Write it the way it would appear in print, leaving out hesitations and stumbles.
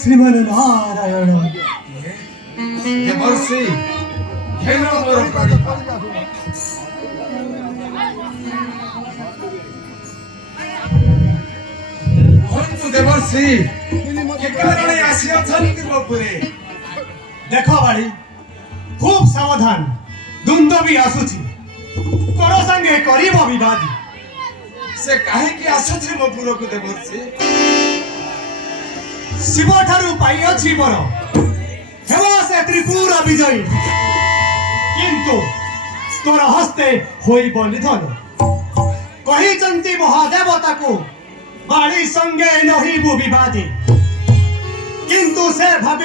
শ্রীমন নারায়ণ দেবর্ষি ঘেন মোর প্রণীত হন্তু দেবর্ষি কে কারণে আসিয়াছন্তি বাপুরে দেখ বাড়ি খুব সাবধান দুন্দবি আসুছি কর সঙ্গে করিব বিবাদ সে কাহিকি আসুছে মো পুরকু দেবর্ষি শিব ঠারু পাইଅছি বর হেব সে ত্রিপুর বিজয়ী কিন্তু তোর হস্তে হইব নিধন কহিଛନ୍ତି মহাদেবতাକୁ বাড়ি সঙ্গে নহিবু বিবাদী কিন্তু সে ভাবি